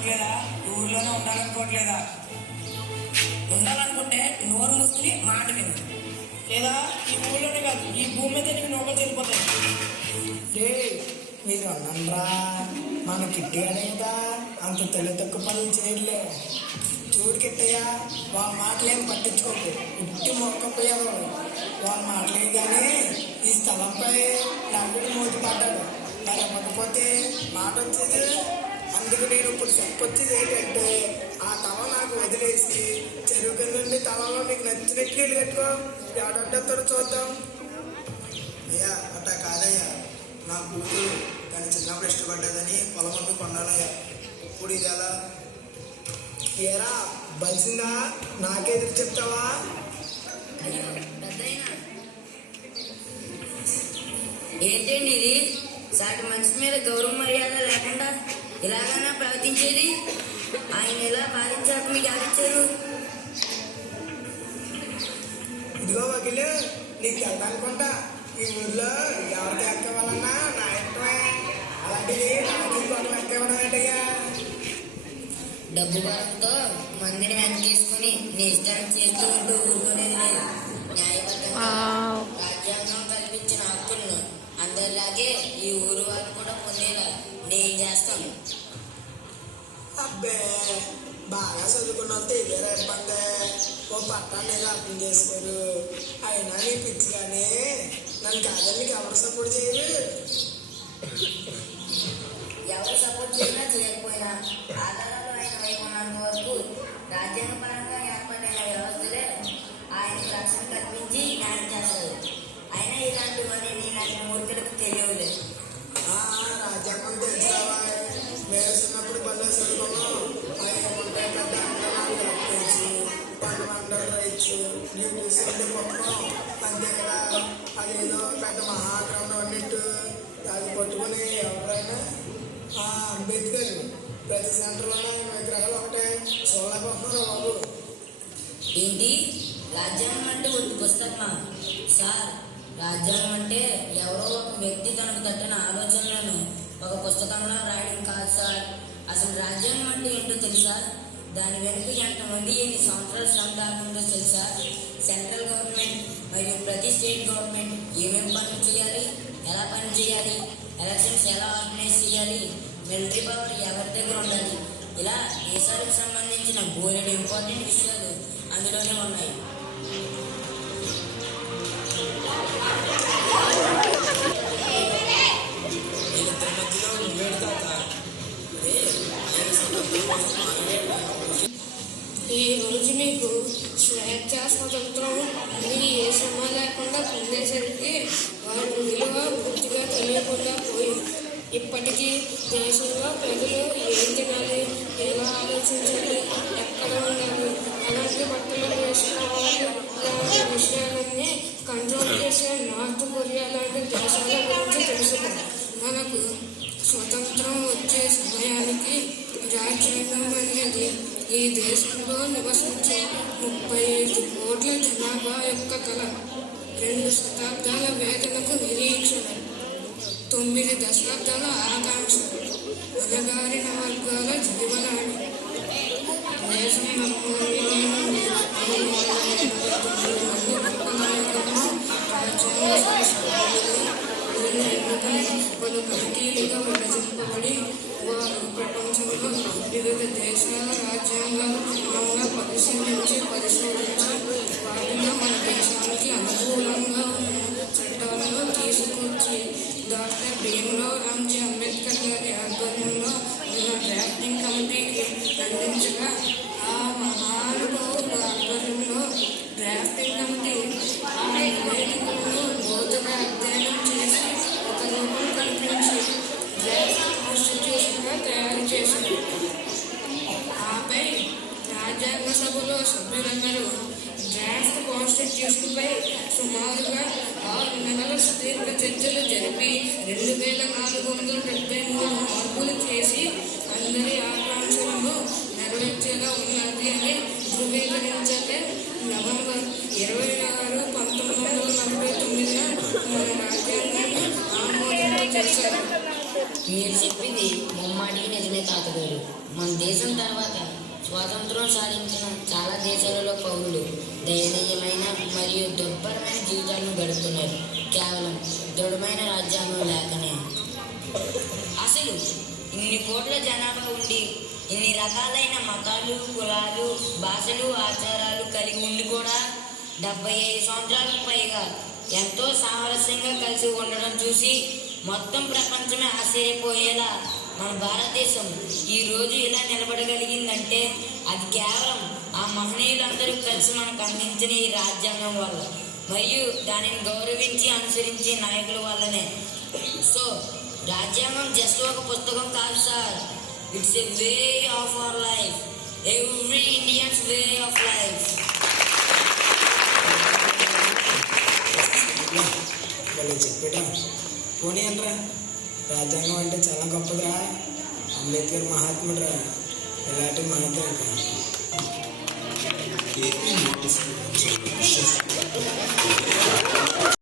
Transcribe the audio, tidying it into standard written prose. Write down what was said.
ఉండాలనుకోవట్లేదా? ఊర్లోనే ఉండాలనుకోవట్లేదా? ఉండాలనుకుంటే నోరు మూసుకుని మాట విను, లేదా ఈ ఊళ్ళోనే కాదు ఈ భూమి మీద నీకు నోకలు చెల్లిపోతాయి. మీరు అన్నండ్రా, మన కిట్టి అడేదా అంత తెలి తక్కువ పనులు చేయలే. చూడు కిట్టయ్యా, వాళ్ళ మాటలేం పట్టించుకోకు, ఉట్టి మొక్కపోయారు. వాళ్ళ మాటలే కానీ ఈ స్థలంపై నవ్వుడు మోతి పడ్డాడు. మరి అవ్వకపోతే మాట వచ్చేది. అందుకు నేను ఇప్పుడు చెప్పొచ్చేది ఏంటంటే, ఆ తల నాకు వదిలేసి చెరువు కింద నుండి తలలో మీకు నచ్చినట్లు ఇల్లు కట్టుకో. ఎవడొడ్డొస్తాడో చూద్దాం. అయ్యా అట్టా కాదయ్యా, నా కూతురు తను చిన్నప్పుడు ఇష్టపడ్డదని పొలం అమ్మి కొన్నానయ్యా. ఇప్పుడు ఇది ఎలా? ఏరా బలిసిందా? నాకెదురు చెప్తావా? ఏంటండి ఇది? సాటి మనిషి మీద గౌరవ మర్యాద లేకుండా ఇలాగైనా ప్రవర్తించేది? ఆయన ఎలా బాధించాక మీకు ఆడించారు? ఇదిగో వకీలు, నీకు వెళ్దానుకుంటా. ఈ ఊర్లో ఎవరికి ఎక్కవాలన్నా నా ఇష్టమే. అలాంటిది నాకు ఇంకోటి ఎక్కవడం ఏంటయ్యా? డబ్బు బలంతో మందిని వెనకేసుకుని నీ ఇష్టాన్ని చేస్తూ ఉంటూ ఊరుకునేది లేదు. న్యాయబద్ధంగా రాజ్యాంగం కల్పించిన హక్కులను అందరిలాగే ఈ ఊరు వారు కూడా పొందేలా నేను చేస్తాను. అబ్బే, బాగా చదువుకున్న వాళ్ళతో ఇదేరా ఇబ్బంది. ఓ పట్టాన్ని ఏదో అర్థం చేసుకోరు. అయినా నీ పిచ్చి కానీ నన్ను కాదని నీకు ఎవరు సపోర్ట్ చేయరు. ఎవరు సపోర్ట్ చేసినా చేయకపోయినా ఆధారాలు ఆయన వైపు ఉన్నంత వరకు రాజ్యాంగపరంగా ఏర్పడిన వ్యవస్థలే ఆయనకు రక్షణ కల్పించి న్యాయం చేస్తారు. అయినా ఇలాంటివన్నీ నీలాంటి మూర్ఖులకు తెలియలేదు. రాజ్యాంగం తెలుసావా? మేము చిన్నప్పుడు పల్లె చదువుకున్నాం. ఆయన పెద్ద పండుగ రైట్స్ న్యూస్ మొత్తం అంతే కదా. అదేదో పెద్ద మహాగ్రంథం అన్నట్టు అది పట్టుకుని ఎవరైనా అంబేద్కర్ ప్రతి సెంటర్లోనే విగ్రహాలు ఒకటే చూడలేకపోతున్నారు బాబు. ఏంటి రాజ్యాంగం అంటే ఒక పుస్తకమా? సార్, రాజ్యాంగం అంటే ఎవరో ఒక వ్యక్తి తనకు తట్టిన ఆలోచనలను ఒక పుస్తకంలో రాయడం కాదు సార్. అసలు రాజ్యాంగం అంటే ఏంటో తెలుసా? దాని వెనుక ఎంతమంది ఎన్ని సంవత్సరాల శ్రమ దాకుందో తెలుసా? సెంట్రల్ గవర్నమెంట్ మరియు ప్రతి స్టేట్ గవర్నమెంట్ ఏమేమి పనులు చేయాలి, ఎలా పని చేయాలి, ఎలక్షన్స్ ఎలా ఆర్గనైజ్ చేయాలి, మిలిటరీ పవర్ ఎవరి దగ్గర ఉండాలి, ఇలా దేశాలకు సంబంధించిన బోలెడు ఇంపార్టెంట్ విషయాలు అందులోనే ఉన్నాయి. ఈ రోజు మీకు స్వేచ్ఛ స్వతంత్రం అన్ని ఏ శ్రమ లేకుండా పొందేసరికి వారి విలువ పూర్తిగా తెలియకుండా పోయింది. ఇప్పటికీ దేశంలో ప్రజలు ఏం తినాలి, ఎలా ఆలోచించాలి, ఎక్కడ ఉండాలి, ఎలాంటి బట్టలు వేసుకోవాలి, ఇలాంటి విషయాలన్నీ కంట్రోల్ చేసే నార్త్ కొరియా లాంటి దేశాల గురించి తెలుసుకుంది. మనకు స్వతంత్రం వచ్చే సమయానికి రాజ్యాంగం అనేది ఈ దేశంలో నివసించే 35 కోట్ల జనాభా యొక్క కళ, 2 శతాబ్దాల వేదనకు నిరీక్షణ, 9 దశాబ్దాల ఆకాంక్ష, అణగారిన వర్గాల జీవనాడి. దేశం పలు కమిటీలుగా విభజింపబడి వారు ప్రపంచంలో వివిధ దేశాల రాజ్యాంగాలు క్రమంగా పరిశోధించి వాటిలో మన దేశానికి అనుకూలంగా ఉన్న చట్టాలను తీసుకొచ్చి డాక్టర్ భీమ్రావ్ రామ్జీ అంబేద్కర్ గారి ఆధ్వర్యంలో ఉన్న డ్రాఫ్టింగ్ కమిటీకి అందించగా ఆ మహానుభావుల ఆధ్వర్యంలో డ్రాఫ్టింగ్ కమిటీ ఆ నివేదికలను లోతుగా అధ్యయనం చేసి ఒక రూపం కల్పించి డ్రాఫ్ట్ కాన్స్టిట్యూషన్గా తయారు చేసింది. ఆపై రాజ్యాంగ సభలో సభ్యులందరూ డ్రాఫ్ట్ కాన్స్టిట్యూషన్పై సుమారుగా 6 నెలల సుదీర్ఘ చర్చలు జరిపి 2473 మార్పులు చేసి అందరి ఆకాంక్షలను నెరవేర్చేలా ఉన్నది అని ధృవీకరించే నవంబర్ 26, 1949 మన రాజ్యాంగాన్ని ఆమోదింపజేశారు. మీరు చెప్పింది ముమ్మాటికి నిజమే తాతగారు. మన దేశం తర్వాత స్వాతంత్రం సాధించిన చాలా దేశాలలో పౌరులు దయనీయమైన మరియు దుర్భరమైన జీవితాలను గడుపుతున్నారు కేవలం దృఢమైన రాజ్యాంగం లేకనే. అసలు ఇన్ని కోట్ల జనాభా ఉండి ఇన్ని రకాలైన మతాలు, కులాలు, భాషలు, ఆచారాలు కలిగి ఉండి కూడా 75 సంవత్సరాలకు పైగా ఎంతో సామరస్యంగా కలిసి ఉండడం చూసి మొత్తం ప్రపంచమే ఆశ్చర్యపోయేలా మన భారతదేశం ఈ రోజు ఇలా నిలబడగలిగిందంటే అది కేవలం ఆ మహనీయులందరూ కలిసి మనకు అందించిన ఈ రాజ్యాంగం వల్ల మరియు దానిని గౌరవించి అనుసరించే నాయకుల వల్లనే. సో రాజ్యాంగం జస్ట్ ఒక పుస్తకం కాదు sir, it's a way of our life, every Indians way of life. వాళ్ళు చెప్పేటా పోనీ అనరా, రాజ్యాంగం అంటే చాలా గొప్పదిరా, అంబేద్కర్ మహాత్ముడురా, ఇలాంటి మనతో ఇంకా